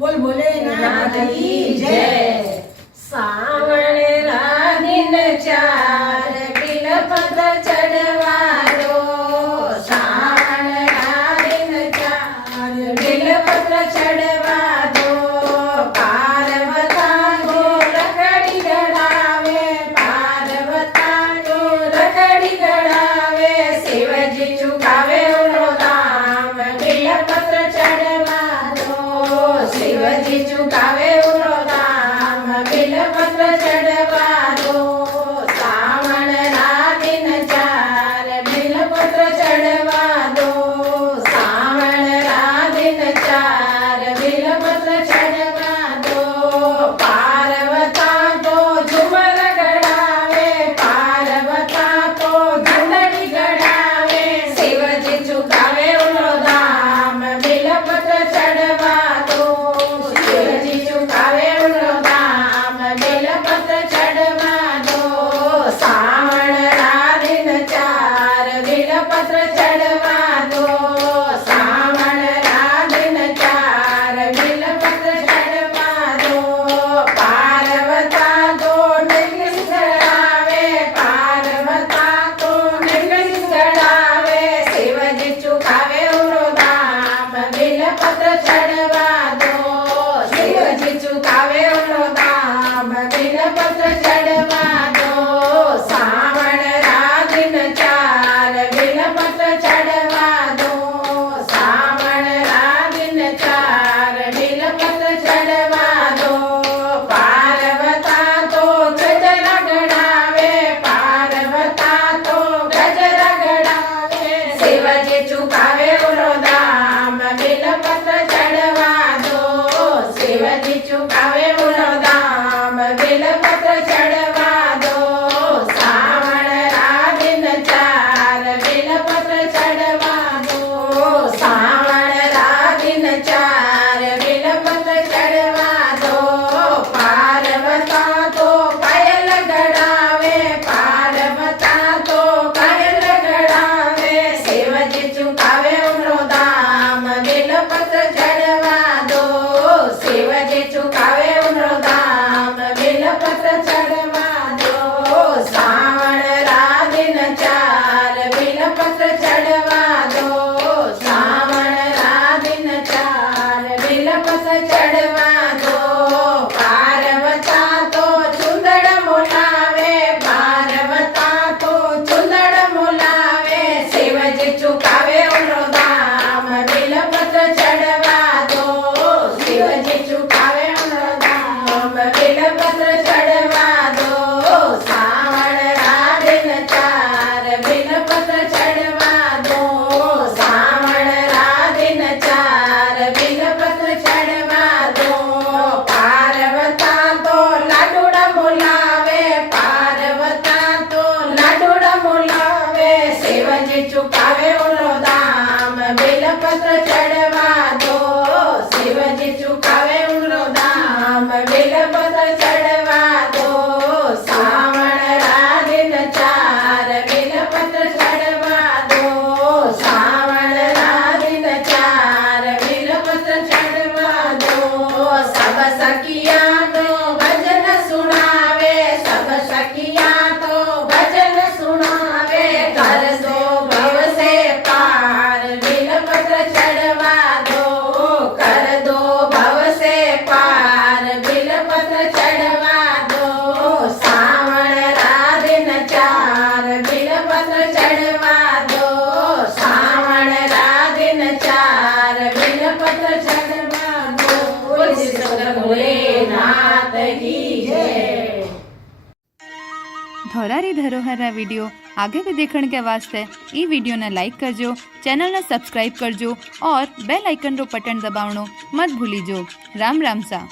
बोल भोलेनाथ की जय। सावण राधीन चार बिलपत्र चढ़वा दो। सावण राधीन चार बिलपत्र चढ़वा दो। पार्वता को रखड़ी गड़ावे, पार्वता को रखड़ी गड़ावे। शिवजी चुकावे उनो दाम, बिलपत्र चढ़वा दो। शिवजी चुकावे उनो दाम, बिलपत्र चढ़वा दो। सावण राधीन चार बिलपत्र चढ़वा दो। सावण राधीन चार बिलपत्र चढ़वा दो। पार्वता को झूमर गड़ावे, पार्वता को झंडड़ी गड़ावे। शिवजी चुकावे उनो दाम, बिलपत्र चढ़वा दो। शिवजी चुकावे उनो दाम, बिलपत्र चढ़वा दो। सावण राधीन चार बिलपत्र चढ़वा दो। सावण राधीन चार बिलपत्र चढ़वा दो। पार्वता को निगस गड़ावे, पार्वता को निगस गड़ावे। शिवजी चुकावे उनो दाम, बिलपत्र चढ़वा दो। शिवजी चुकावे उनो दाम, बिलपत्र चढ़वा दो। सावण राधीन चार बिलपत्र चढ़वा दो। सावण राधीन चार बिलपत्र चढ़वा दो। पार्वता तो गजरा गड़ावे, पार्वता तो गजरा गड़ावे। शिवजी चुकावे उनो दाम, बिलपत्र चढ़वा दो। शिवजी चुकावे उनो दाम, बिलपत्र चढ़वा दो। सावण राधीन चार बिलपत्र चढ़वा दो। सावण राधीन चार बिलपत्र चढ़वा दो। पार्वता तो पायल गड़ावे, पार्वता तो पायल गड़ावे। शिवजी चुकावे उनो दाम, बिलपत्र चढ़वा दो। शिवजी चुकावे उनो दाम, बिलपत्र चढ़वा दो। सावण राधीन चार बिलपत्र चढ़वा दो। सावण राधीन चार बिलपत्र चढ़वा दो। पार्वता तो चुंदड़ मोलावे, पार्वता तो चुंदड़ मोलावे। शिवजी चुकावे उनो दाम, बिलपत्र चढ़वा दो। शिवजी चुकावे उनो दाम, बिलपत्र चढ़वा दो। सावण राधीन चार बिलपत्र चढ़वा दो। सावण राधीन चार बिलपत्र चढ़वा दो। पार्वता तो लाडूड़ा मोलावे, पार्वता तो लाडूड़ा मोलावे। शिवजी चुकावे उनो दाम, बिलपत्र चढ़वा दो। शिवजी चुकावे उनो दाम, बिलपत्र चढ़वा दो। सावण राधीन चार बिलपत्र चढ़वा दो। सावण राधीन चार बिलपत्र चढ़वा दो। सब सखिया तो भजन सुनावे, सब सखिया तो भजन सुनावे। कर दो भव से पार, बिलपत्र चढ़वा दो। कर दो भव से पार, बिलपत्र चढ़वा दो। सावण राधीन चार बिलपत्र चढ़वा दो। सावण राधीन चार बिलपत्र चढ़वा दो। बोल सत भोलेनाथ की जय। धोरारी धरोहर विडियो आगे भी देखने के वास्ते ई विडियो ने लाइक करजो, चैनल ने सब्सक्राइब करजो और बेल आइकन रो बटन दबावणो मत भूलीजो। राम राम सा।